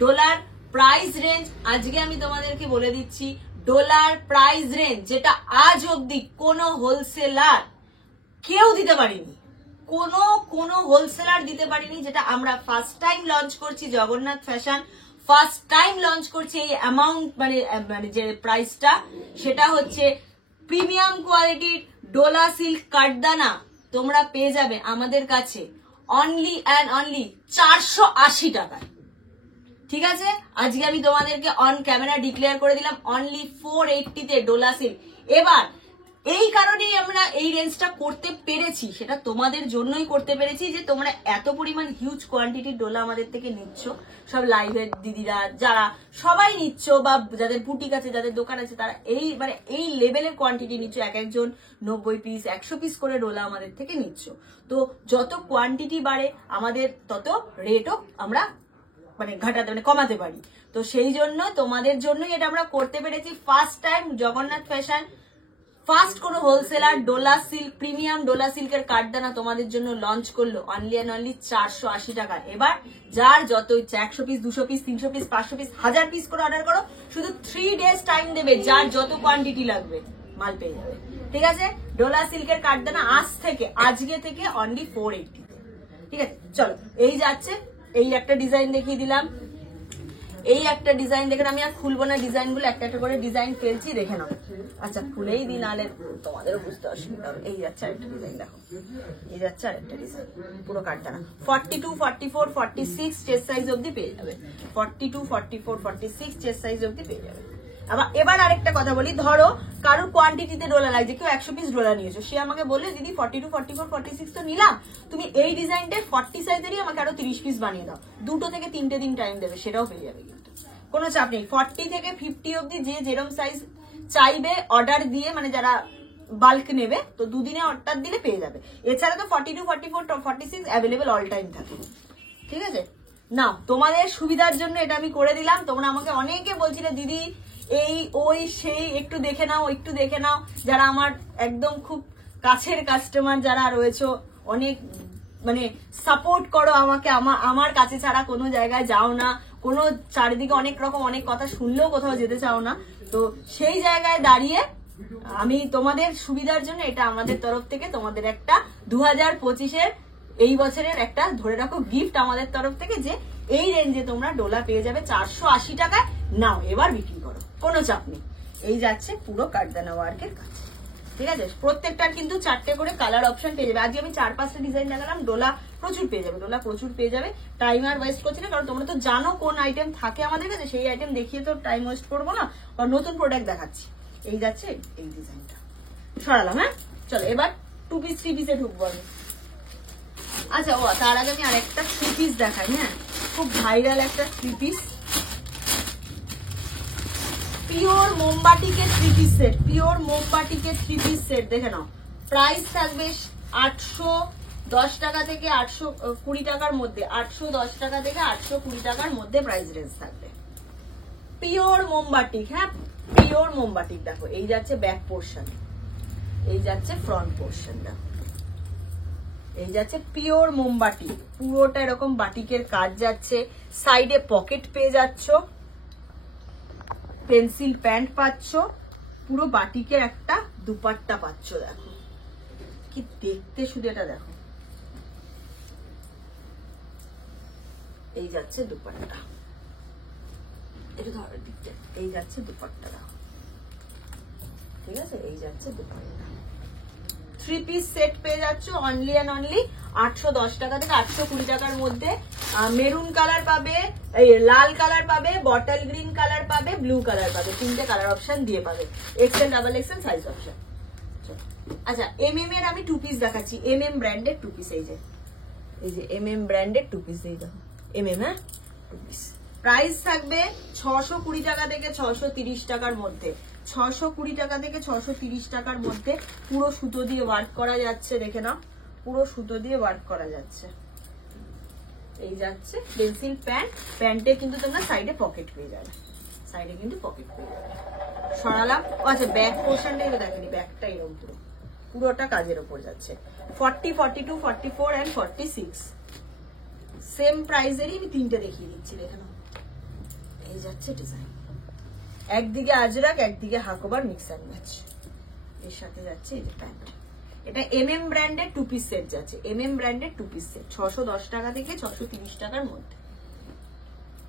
ডোলার প্রাইস রেঞ্জ আজকে আমি তোমাদেরকে বলে দিচ্ছি, ডোলার প্রাইস রেঞ্জ যেটা আজ অব্দি কোনো হোলসেলার কেউ দিতে পারিনি, কোনো হোলসেলার দিতে পারিনি, যেটা আমরা ফার্স্ট টাইম লঞ্চ করছি। Jagannath fashion first time launch করছে এই অ্যামাউন্ট, মানে যে প্রাইসটা, সেটা হচ্ছে প্রিমিয়াম কোয়ালিটির ডোলা সিল্ক কাঠদানা তোমরা পেয়ে যাবে আমাদের কাছে অনলি অ্যান্ড অনলি 480 টাকায়। ঠিক আছে, আজকে আমি তোমাদেরকে অন ক্যামেরা ডিক্লেয়ার করে দিলাম অনলি 480 তে ডোলা সিল্ক। এবার এই কারণেই আমরা এই রেঞ্জটা করতে পেরেছি, সেটা তোমাদের জন্যই করতে পেরেছি, যে তোমরা এত পরিমাণ হিউজ কোয়ান্টিটির ডোলা আমাদের থেকে নিচ্ছ, সব লাইভের দিদিরা যারা সবাই নিচ্ছ, বা যাদের বুটিক আছে, যাদের দোকান আছে, তারা এই লেভেলের কোয়ান্টিটি নিচ্ছ, এক একজন 90 পিস 100 পিস করে ডোলা আমাদের থেকে নিচ্ছ। তো যত কোয়ান্টিটি বাড়ে আমাদের তত রেটও আমরা কমাতে পারি। তো সেই জন্য তোমাদের জন্যই এটা আমরা করতে পেরেছি। First time Jagannath fashion first কোন wholesaler Dola silk, premium Dola সিল্কের কাঠদানা তোমাদের জন্য লঞ্চ করলো অনলি অ্যান্ড অনলি 480 টাকা। এবার যার যত ইচ্ছা 100 piece, 200 piece, 300 piece, 500 piece, 1000 piece করে অর্ডার করো, শুধু 3 ডেজ টাইম দেবে, যার যত কোয়ান্টিটি লাগবে মাল পেয়ে যাবে। ঠিক আছে, ডোলা সিল্কের কাঠদানা আজকে থেকে অনলি 480। ঠিক আছে, চলো এই যাচ্ছে এই একটা ডিজাইন দেখিয়ে দিলাম, এই একটা ডিজাইন দেখেন, আমি আর খুলবো না ডিজাইন গুলো, একটা একটা করে ডিজাইন ফেলছি, দেখে নাও। আচ্ছা খুলেই দিই, নাহলে তোমাদেরও বুঝতে অসুবিধা হবে। এই যাচ্ছে আরেকটা ডিজাইন, দেখো এই যাচ্ছে আরেকটা ডিজাইন, পুরো কাটদানা 42, 44, 46 চেস্ট সাইজ অব্দি পেয়ে যাবে। 42, 44, 46 চেস্ট সাইজ অব্দি পেয়ে যাবে। আবার এবার আরেকটা কথা বলি, ধরো কারোর কোয়ান্টিটিতে ডোলা লাগছে, কেউ 100 পিস ডোলা নিয়েছো, সে আমাকে বলে দিদি 42, 44, 46 তো নিলাম, তুমি এই ডিজাইনটা 40 সাইজেরই আমাকে আরো 30 পিস বানিয়ে দাও, 2 থেকে 3 দিন টাইম দেবে, সেটাও পেয়ে যাবে, কিন্তু কোনো চাপ নেই। 40 থেকে 50 অব্দি যে যেরকম সাইজ চাইবে অর্ডার দিয়ে, মানে যারা বাল্ক নেবে তো 2 দিনে অর্ডার দিলে পেয়ে যাবে। এছাড়া তো 42, 44, 46 অ্যাভেলেবেল অল টাইম থাকে, ঠিক আছে না? তোমাদের সুবিধার জন্য এটা আমি করে দিলাম। তোমরা আমাকে অনেকে বলছিলে দিদি এই ওই সেই একটু দেখে নাও, একটু দেখে নাও, যারা আমার একদম খুব কাছের কাস্টমার যারা রয়েছে, অনেক মানে সাপোর্ট করো আমাকে, আমার কাছে ছাড়া কোনো জায়গায় যাও না, কোনো চারিদিকে অনেক রকম অনেক কথা শুনলেও কোথাও যেতে চাও না, তো সেই জায়গায় দাঁড়িয়ে আমি তোমাদের সুবিধার জন্য এটা আমাদের তরফ থেকে তোমাদের একটা 2025-এর এই বছরের একটা ধরে রাখো গিফট আমাদের তরফ থেকে, যে এই রেঞ্জে তোমরা ডোলা পেয়ে যাবে 480 টাকায়। নাও এবার বিক্রি করো, কোনো চাপ নেই। এই যাচ্ছে পুরো কাঠদানা ওয়ার্কের কাজ, ঠিক আছে? প্রত্যেকটার কিন্তু 4টে করে কালার অপশন পেয়ে যাবে। আজকে আমি 4-5টা ডিজাইন দেখালাম, ডোলা প্রচুর পেয়ে যাবে, ডোলা প্রচুর পেয়ে যাবে। টাইম আর ওয়েস্ট করছি না, কারণ তোমরা তো জানো কোন আইটেম থাকে আমাদের কাছে, সেই আইটেম দেখিয়ে তো টাইম ওয়েস্ট করবো না, আর নতুন প্রোডাক্ট দেখাচ্ছি। এই যাচ্ছে এই ডিজাইনটা, সরালাম। হ্যাঁ চলো এবার 2 পিস 3 পিসে ঢুকবো আমি। আচ্ছা ও তার আগে আমি আরেকটা 3 পিস দেখাই। হ্যাঁ খুব ভাইরাল একটা 3 পিস, পিওর মোমবাটিকে 3 পিস সেট, পিওর মোমবাটিকে 3 পিস সেট দেখে নাও। প্রাইস থাকবে 810 টাকা থেকে 820 টাকার মধ্যে, 810 টাকা থেকে 820 টাকার মধ্যে প্রাইস রেঞ্জ থাকবে। পিওর মোমবাটিক, হ্যাঁ পিওর মোমবাটিক। দেখো এই যাচ্ছে ব্যাক পোর্শন, এই যাচ্ছে ফ্রন্ট পোর্শন, দেখো এই যাচ্ছে পিওর মোমবাটি, পুরোটা এরকম বাটিকের কাজ যাচ্ছে, সাইডে পকেট পেয়ে যাচ্ছ, পেন্সিল প্যান্ট পাচ্ছ, পুরো বাটিকের একটা দুপাট্টা পাচ্ছ। দেখো কি দেখতে, শুধু এটা দেখো। এই যাচ্ছে দুপাট্টা, এটা ধরো দিকটা, এই যাচ্ছে দুপাট্টা, দেখো ঠিক আছে? এই যাচ্ছে দুপাট্টা। 3 পিস সেট পেয়ে যাচ্ছ অনলি অ্যান্ড অনলি 810 টাকা থেকে 820 টাকার মধ্যে। মেরুন কালার পাবে, লাল কালার পাবে, বটল গ্রিন কালার পাবে, ব্লু কালার পাবে, 3টে কালার অপশন দিয়ে পাবে, Excel double XL size option. আচ্ছা MM এর আমি 2 পিস দেখাচ্ছি, MM ব্র্যান্ডের 2 পিস। এই যে MM ব্র্যান্ডের 2 পিস, এই দেখো MM, হ্যাঁ 2 পিস। প্রাইস থাকবে 620 টাকা থেকে 630 টাকার মধ্যে, 620 টাকা থেকে 630 টাকার মধ্যে। পুরো সুতো দিয়ে ওয়ার্ক করা যাচ্ছে, দেখে নাও পুরো সুতো দিয়ে ওয়ার্ক করা যাচ্ছে। এই যাচ্ছে পেন্সিল প্যান্ট, প্যান্টে কিন্তু তোমরা সাইডে পকেট পেয়ে যাবে, সাইডে কিন্তু পকেট পেয়ে যাবে। সরালাম। আচ্ছা ব্যাক পোর্শনটা এটা দেখেনি, ব্যাকটা এরকম পুরোটা কাজের ওপর যাচ্ছে। 40, 42, 44 and 46 সেম প্রাইসেরই আমি 3টে দেখিয়ে দিচ্ছি, দেখে নাও। এই যাচ্ছে ডিজাইন, একদিকে আজরাক একদিকে হাকোবার মিক্স অ্যান্ড ম্যাচ, এর সাথে যাচ্ছে এই যে প্যান্ট। এটা MM ব্র্যান্ডের 2 পিস সেট যাচ্ছে, MM ব্র্যান্ডের 2 পিস সেট 610 টাকা থেকে 630 টাকার মধ্যে।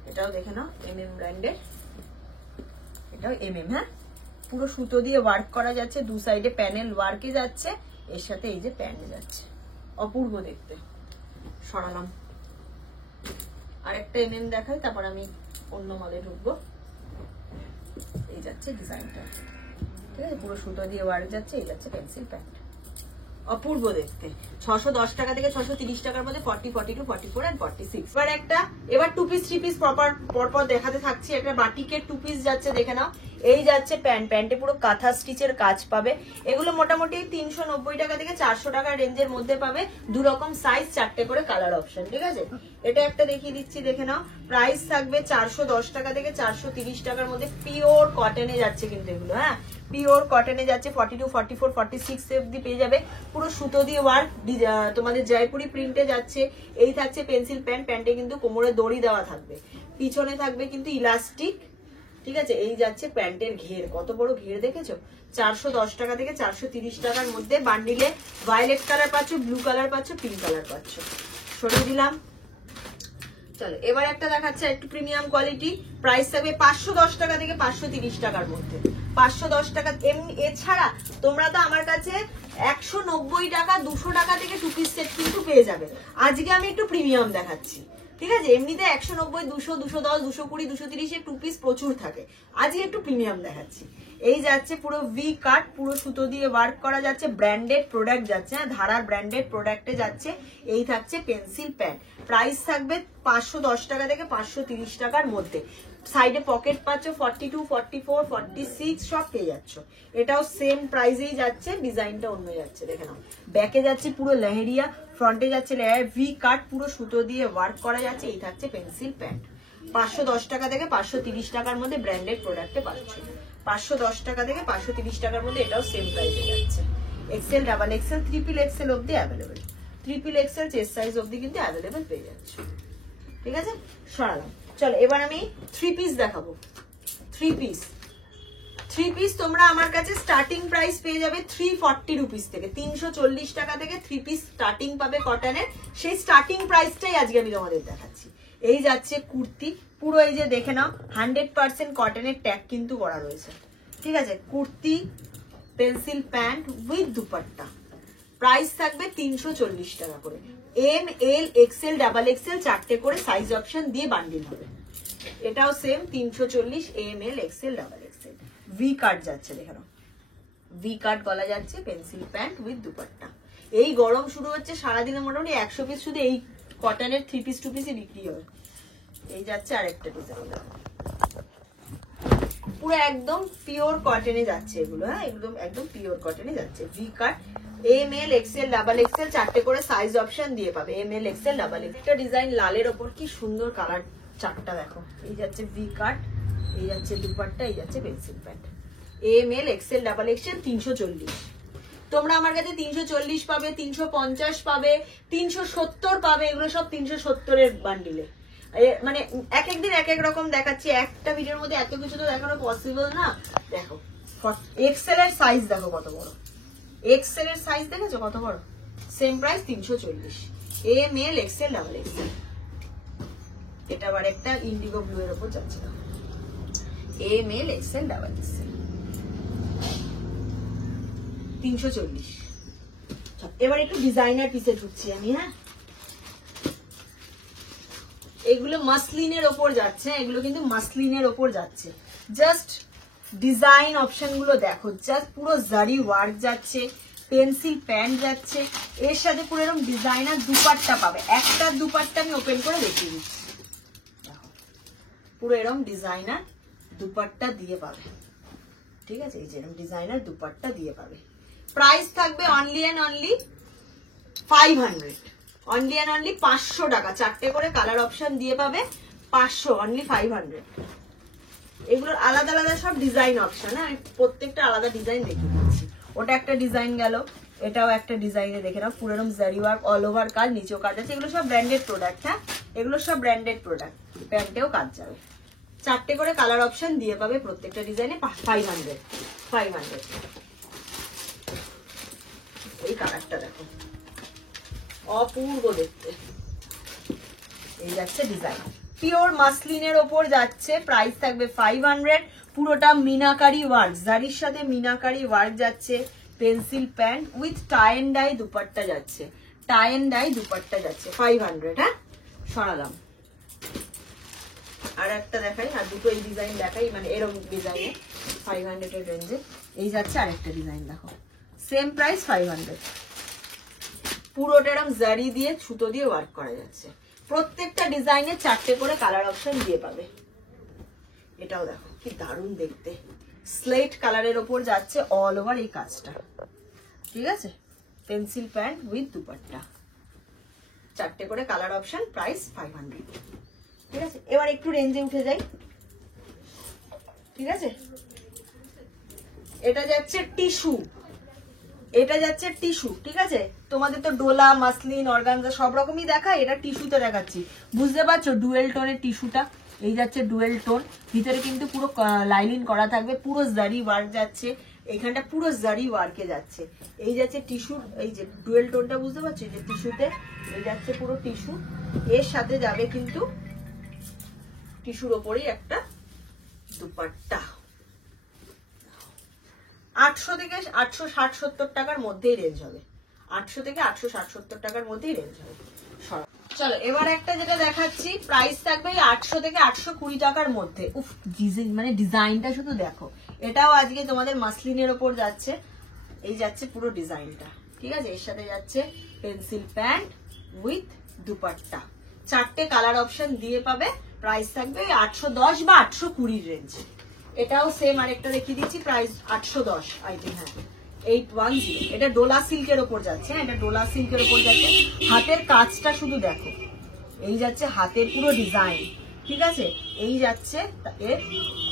এটাও দেখে নাও MM ব্র্যান্ডের, এটাও MM, হ্যাঁ পুরো সুতো দিয়ে ওয়ার্ক করা যাচ্ছে, 2 সাইডে প্যানেল ওয়ার্কে যাচ্ছে, এর সাথে এই যে প্যান্ট যাচ্ছে, অপূর্ব দেখতে। সরালাম। আরেকটা MM দেখাই, তারপর আমি অন্য মালে ঢুকবো। এই যাচ্ছে ডিজাইনটা, ঠিক আছে? পুরো সুতো দিয়ে ওয়ার্ক যাচ্ছে, এই যাচ্ছে পেন্সিল প্যান্ট, অপূর্ব দেখতে। 610 টাকা থেকে 630 টাকার মধ্যে 40, 42, 44 and 46। এবার 2 পিস 3 পিস পরপর দেখাতে থাকছি। একটা বাটিকের 2 পিস যাচ্ছে, দেখে নাও। এই যাচ্ছে প্যান্ট, প্যান্টে পুরো কাঁথা স্টিচের কাজ পাবে। এগুলো মোটামুটি 390 টাকা থেকে 400 টাকার রেঞ্জের মধ্যে পাবে, 2 রকম সাইজ, 4টে করে কালার অপশন, ঠিক আছে? এটা একটা দেখিয়ে দিচ্ছি, দেখে নাও। প্রাইস থাকবে 410 টাকা থেকে 430 টাকার মধ্যে। পিওর কটনে যাচ্ছে কিন্তু এগুলো, হ্যাঁ পিওর কটনে যাচ্ছে। 42, 44, 46 অব্দি পেয়ে যাবে। পুরো সুতো দিয়ে ওয়ার্ক, তোমাদের জয়পুরি প্রিন্টে যাচ্ছে। এই থাকছে পেন্সিল প্যান্ট, প্যান্টে কিন্তু কোমরে দড়ি দেওয়া থাকবে, পিছনে থাকবে কিন্তু ইলাস্টিক, ঠিক আছে? এই যাচ্ছে প্যান্টের ঘের, কত বড় ঘের দেখেছো? 410 টাকা থেকে 430 টাকার মধ্যে। বান্ডিলে ভায়োলেট কালার পাচ্ছ, ব্লু কালার পাচ্ছ, পিঙ্ক কালার পাচ্ছ। সরিয়ে দিলাম। চলো এবার একটা দেখাচ্ছে একটু প্রিমিয়াম কোয়ালিটি, প্রাইস থাকবে 510 টাকা থেকে 530 টাকার মধ্যে। 510 টাকা। এমনি এছাড়া তোমরা তো আমার কাছে 190 টাকা 200 টাকা থেকে 2 পিস সেট কিন্তু পেয়ে যাবে। আজকে আমি একটু প্রিমিয়াম দেখাচ্ছি, ঠিক আছে? এমনিতে 190, 200, 210, 220, 230 এর 2 পিস প্রচুর থাকে, আজকে একটু প্রিমিয়াম দেখাচ্ছি। এই যাচ্ছে পুরো ভি কাট, পুরো সুতো দিয়ে ওয়ার্ক করা যাচ্ছে, ব্র্যান্ডেড প্রোডাক্ট যাচ্ছে, হ্যাঁ ধারার ব্র্যান্ডেড প্রোডাক্টে যাচ্ছে। এই থাকছে পেন্সিল প্যান্ট, প্রাইস থাকবে 510 টাকা থেকে 530 টাকার মধ্যে। সাইডে পকেট পাচ্ছ 42, 44, 46 সব পেয়ে যাচ্ছ। এটাও সেম প্রাইসেই যাচ্ছে, ডিজাইনটা অন্য যাচ্ছে, দেখে নাও। ব্যাকে যাচ্ছে পুরো লেহেরিয়া, ফ্রন্টে যাচ্ছে লেয়ার ভি কাট, পুরো সুতো দিয়ে ওয়ার্ক করা যাচ্ছে। এই থাকছে পেন্সিল প্যান্ট, 510 টাকা থেকে 530 টাকার মধ্যে ব্র্যান্ডেড প্রোডাক্টে পাচ্ছ। 510 টাকা থেকে 530 টাকার মধ্যে এটাও সেম প্রাইসে যাচ্ছে। XL, double XL, triple XL অব্দি available. Triple XL chest size অব্দি কিন্তু অ্যাভেলেবেল পেয়ে যাচ্ছে, ঠিক আছে? সরালাম। চলো এবার আমি 3 পিস দেখাবো। 3 পিস তোমরা আমার কাছে স্টার্টিং প্রাইস পেয়ে যাবে 340 রুপিস থেকে, 340 টাকা থেকে 3 পিস স্টার্টিং পাবে কটনের। সেই স্টার্টিং প্রাইসটাই আজকে আমি তোমাদের দেখাচ্ছি। এই যাচ্ছে কুর্তি, পুরো এই যে দেখে নাও 100% কটনের ট্যাগ কিন্তু করা রয়েছে, ঠিক আছে? Kurti, pencil pant with dupatta, price থাকবে 340 টাকা করে। M, L, XL, double XL 4টে করে সাইজ অপশন দিয়ে বান্ডিল হবে। এটাও same 340, M, L, XL, double XL. V cut যাচ্ছে, দেখে নাও ভি কাট গলা যাচ্ছে, পেন্সিল প্যান্ট উইথ দুপাট্টা। এই গরম শুরু হচ্ছে, সারাদিনে মোটামুটি 100 পিস শুধু এই কটনের 3 পিস 2 পিসই বিক্রি হবে। এই যাচ্ছে আরেকটা ডিজাইন, পুরো একদম পিওর কটনে যাচ্ছে এগুলো, হ্যাঁ একদম একদম পিওর কটনে যাচ্ছে। ভি কাট, M, L, XL, double XL 4টে করে সাইজ অপশন দিয়ে পাবে। M, L, XL, double Excel. একটা ডিজাইন লালের ওপর, কি সুন্দর কালার চারটা দেখো। এই যাচ্ছে ভি কাট, এই যাচ্ছে দুপাট্টা, এই যাচ্ছে pencil pant. M, L, XL, double Excel 340। তোমরা আমার কাছে 340 পাবে, 350 পাবে, 370 পাবে। এগুলো সব 370 এর বান্ডিলে। মানে এক একদিন এক এক রকম দেখাচ্ছি, একটা ভিডিওর মধ্যে এত কিছু তো দেখানো পসিবল না। দেখো এক্সেল এর সাইজ দেখো কত বড়, এক্সেল এর সাইজ দেখেছো কত বড়। Same price 340। M, L, XL, double Excel. এটা আবার একটা ইন্ডিগো ব্লু এর উপর যাচ্ছে, M, L, XL, double Excel 340। এবার একটু ডিজাইনার পিসে ঢুকছি আমি, হ্যাঁ এগুলো মাসলিনের ওপর যাচ্ছে, এগুলো কিন্তু মাসলিনের ওপর যাচ্ছে। জাস্ট ডিজাইন অপশন গুলো দেখো, জাস্ট পুরো জারি ওয়ার্ক যাচ্ছে, পেন্সিল প্যান্ট যাচ্ছে, এর সাথে পুরো এরকম ডিজাইনার দুপাট্টা পাবে। একটা দুপাট্টা আমি ওপেন করে দেখিয়ে দিচ্ছি, পুরো এরকম ডিজাইনার দুপাট্টা দিয়ে পাবে, ঠিক আছে? এই যে এরকম ডিজাইনার দুপাট্টা দিয়ে পাবে। প্রাইস থাকবে only and only 500, only and only 500 টাকা। 4টে করে কালার অপশন দিয়ে পাবে, 500, অনলি 500। এগুলোর আলাদা আলাদা সব ডিজাইন অপশন, হ্যাঁ প্রত্যেকটা আলাদা ডিজাইন দেখিয়ে দিচ্ছি। ওটা একটা ডিজাইন গেল, এটাও একটা ডিজাইনে দেখে নাও, পুরো এরকম জারি ওয়ার্ক, অল ওভার কাজ, নিচেও কাজ আছে। এগুলো সব ব্র্যান্ডেড প্রোডাক্ট, হ্যাঁ এগুলো সব ব্র্যান্ডেড প্রোডাক্ট। প্যান্টেও কাজ যাবে। 4টে করে কালার অপশন দিয়ে পাবে প্রত্যেকটা ডিজাইনে, 500। এই কালারটা দেখো অপূর্ব দেখতে। এই যাচ্ছে ডিজাইন, পিওর মাসলিনের ওপর যাচ্ছে, প্রাইস থাকবে 500। পুরোটা মিনাকারি ওয়ার্ক, জারির সাথে মিনাকারি ওয়ার্ক যাচ্ছে। Pencil pant with tie and dye dupatta যাচ্ছে, টাই এন্ড ডাই দুপাট্টা যাচ্ছে 500। হ্যাঁ সরালাম। আর একটা দেখাই, আর দুটো এই ডিজাইন দেখাই, মানে এরকম ডিজাইনে 500 এর রেঞ্জে। এই যাচ্ছে আরেকটা ডিজাইন দেখো, সেম প্রাইস 500। পুরোটা এরকম জারি দিয়ে সুতো দিয়ে ওয়ার্ক করা যাচ্ছে। প্রত্যেকটা ডিজাইনে 4টে করে কালার অপশন দিয়ে পাবে। এটাও দেখো কি দারুণ দেখতে, স্লেট কালারের ওপর যাচ্ছে, অল ওভার এই কাজটা, ঠিক আছে? পেন্সিল প্যান্ট উইথ দুপাট্টা, 4টে করে কালার অপশন, প্রাইস 500, ঠিক আছে? এবার একটু রেঞ্জে উঠে যাই, ঠিক আছে? এটা যাচ্ছে টিস্যু, এটা যাচ্ছে টিস্যু, ঠিক আছে? তোমাদের তো ডোলা, মাসলিন, অর্গানজা সব রকমই দেখায়, এটা টিস্যুতে দেখাচ্ছি, বুঝতে পারছো? ডুয়েল টোনের টিস্যুটা, এই যাচ্ছে ডুয়েল টোন, ভিতরে কিন্তু পুরো লাইলিন করা থাকবে, পুরো জারি ওয়ার্ক যাচ্ছে, এইখানটা পুরো জারি ওয়ার্কে যাচ্ছে। এই যাচ্ছে টিস্যু, এই যে ডুয়েল টোনটা বুঝতে পারছো, যে টিস্যুতে এই যাচ্ছে পুরো টিস্যু। এর সাথে যাবে কিন্তু টিস্যুর ওপরেই একটা দুপাট্টা। 800 থেকে 860-70 টাকার মধ্যেই রেঞ্জ হবে, 800 থেকে 860-70 টাকার মধ্যেই রেঞ্জ হবে। চলো এবার একটা যেটা দেখাচ্ছি, প্রাইস থাকবে 800 থেকে 820 টাকার মধ্যে। উফ, মানে ডিজাইনটা শুধু দেখো, এটাও আজকে তোমাদের মাসলিনের ওপর যাচ্ছে, এই যাচ্ছে পুরো ডিজাইনটা, ঠিক আছে। এর সাথে যাচ্ছে পেন্সিল প্যান্ট উইথ দুপাট্টা, 4টে কালার অপশন দিয়ে পাবে। প্রাইস থাকবে 810 বা 820 রেঞ্জ। এটাও সেম আরেকটা দেখিয়ে দিচ্ছি, প্রাইস 810 আইটেম, হ্যাঁ 810। এটা ডোলা সিল্কের ওপর যাচ্ছে, হ্যাঁ এটা ডোলা সিল্কের ওপর যাচ্ছে। হাতের কাজটা শুধু দেখো, এই যাচ্ছে হাতের পুরো ডিজাইন, ঠিক আছে। এই যাচ্ছে এর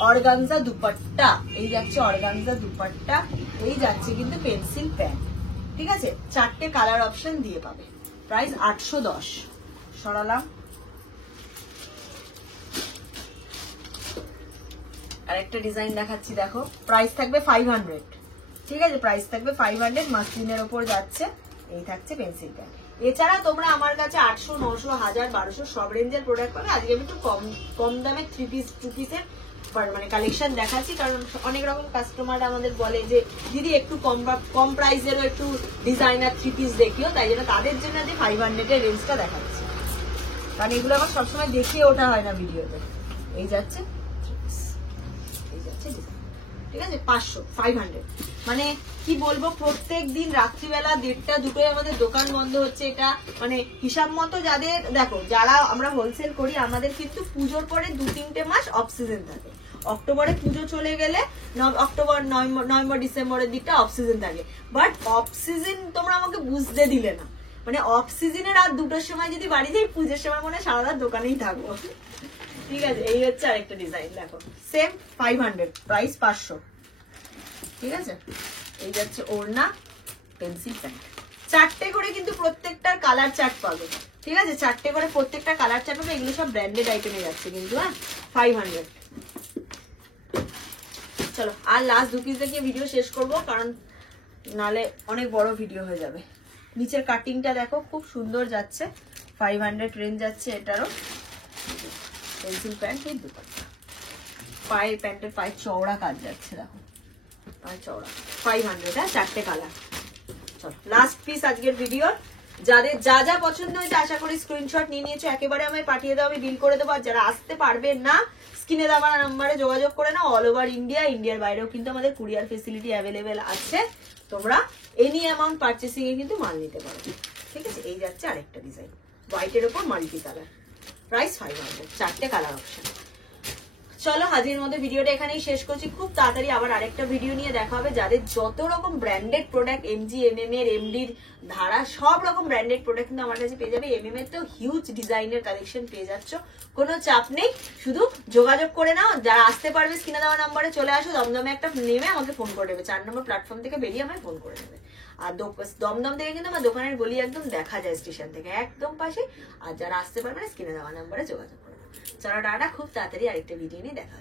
অর্গানজা দুপাট্টা, এই যাচ্ছে অর্গানজা দুপাট্টা, এই যাচ্ছে কিন্তু পেন্সিল প্যান্ট, ঠিক আছে। 4টে কালার অপশন দিয়ে পাবে। প্রাইস 810। সরালাম। আরেকটা ডিজাইন দেখাচ্ছি, দেখো প্রাইস থাকবে 500, ঠিক আছে। প্রাইস থাকবে 500, মাসলিনের ওপর যাচ্ছে, এই থাকছে পেন্সিল প্যান্ট। এছাড়া তোমরা আমার কাছে 800, 900, 1000, 1200 সব রেঞ্জের প্রোডাক্ট পাবে। আজকে আমি একটু কম দামে 3 পিস 2 পিসের মানে কালেকশন দেখাচ্ছি, কারণ অনেক রকম কাস্টমার আমাদের বলে যে দিদি একটু কম প্রাইসেরও একটু ডিজাইনার 3 পিস দেখিও, তাই জন্য তাদের জন্য যে 500 এর রেঞ্জটা দেখাচ্ছি, কারণ এগুলো আমার সবসময় দেখিয়ে ওঠা হয় না ভিডিওতে। এই যাচ্ছে, এই যাচ্ছে ডিজাইন, ঠিক আছে। 500 মানে কি বলবো, প্রত্যেক দিন রাত্রিবেলা 1:30-2টোয় আমাদের দোকান বন্ধ হচ্ছে। এটা মানে হিসাব মতো যাদের, দেখো যারা আমরা হোলসেল করি, আমাদের কিন্তু পুজোর পরে 2-3টে মাস অফ সিজন থাকে। অক্টোবরে পুজো চলে গেলে অক্টোবর, নভেম্বর, ডিসেম্বরের দিকটা অফ সিজন থাকে। বাট অফ সিজন তোমরা আমাকে বুঝতে দিলে না, মানে অফ সিজনে রাত 2টোর সময় যদি বাড়ি যাই, পুজোর সময় মনে সারা রাত দোকানেই থাকবো, ঠিক আছে। এই হচ্ছে আরেকটা ডিজাইন, দেখো সেম 500, প্রাইস 500, ঠিক আছে। এই যাচ্ছে ওড়না, পেন্সিল প্যান্ট, 4টে করে কিন্তু প্রত্যেকটার কালার চার্ট পাবে, ঠিক আছে। 4টে করে প্রত্যেকটা কালার চার্ট পাবে। এগুলো সব ব্র্যান্ডেড আইটেমে যাচ্ছে কিন্তু, হ্যাঁ 500। চলো আর লাস্ট 2 পিস দেখিয়ে ভিডিও শেষ করবো, কারণ নালে অনেক বড় ভিডিও হয়ে যাবে। নিচের কাটিংটা দেখো খুব সুন্দর যাচ্ছে, 500 রেঞ্জ যাচ্ছে এটারও। পেন্সিল প্যান্ট এই দুপাট্টা, পায়ের প্যান্টের পায়ে চওড়া কাজ যাচ্ছে, দেখো পায়ে চওড়া, 500, হ্যাঁ 4টে কালার। চলো লাস্ট পিস আজকের ভিডিও। যাদের যা যা পছন্দ হয়েছে আশা করি স্ক্রিনশট নিয়ে নিয়েছো, একেবারে আমায় পাঠিয়ে দাও, আমি বিল করে দেবো। আর যারা আসতে পারবে না, স্ক্রিনে দেওয়া নাম্বারে যোগাযোগ করে নাও। অল ওভার ইন্ডিয়া, ইন্ডিয়ার বাইরেও কিন্তু আমাদের কুরিয়ার ফেসিলিটি অ্যাভেলেবেল আছে। তোমরা এনি অ্যামাউন্ট পারচেসিং এ কিন্তু মাল নিতে পারো, ঠিক আছে। এই যাচ্ছে আরেকটা ডিজাইন, হোয়াইটের ওপর মাল্টি কালার, প্রাইস 500, 4টে কালার অপশন। চলো আজকের মধ্যে ভিডিওটা এখানেই শেষ করছি। খুব তাড়াতাড়ি আবার আরেকটা ভিডিও নিয়ে দেখা হবে। যাদের যত রকম ব্র্যান্ডেড প্রোডাক্ট, এমজি, এমএম এর, এমডির, ধারা, সব রকম ব্র্যান্ডেড প্রোডাক্ট কিন্তু আমার কাছে পেয়ে যাবে। এমএম এর তো হিউজ ডিজাইনের কালেকশন পেয়ে যাচ্ছ, কোনো চাপ নেই, শুধু যোগাযোগ করে নাও। যারা আসতে পারবে স্ক্রিনে দেওয়া নাম্বারে চলে আসো, দমদমে একটা নেমে আমাকে ফোন করে দেবে, 4 নম্বর প্ল্যাটফর্ম থেকে বেরিয়ে আমায় ফোন করে দেবে। আর দমদম থেকে কিন্তু আমার দোকানের গলি একদম দেখা যায় স্টেশন থেকে একদম পাশে। আর যারা আসতে পারবে না, স্ক্রিনে দেওয়া নাম্বারে যোগাযোগ করে নাও। চলো টাটা, খুব তাড়াতাড়ি আরেকটা ভিডিও নিয়ে দেখা।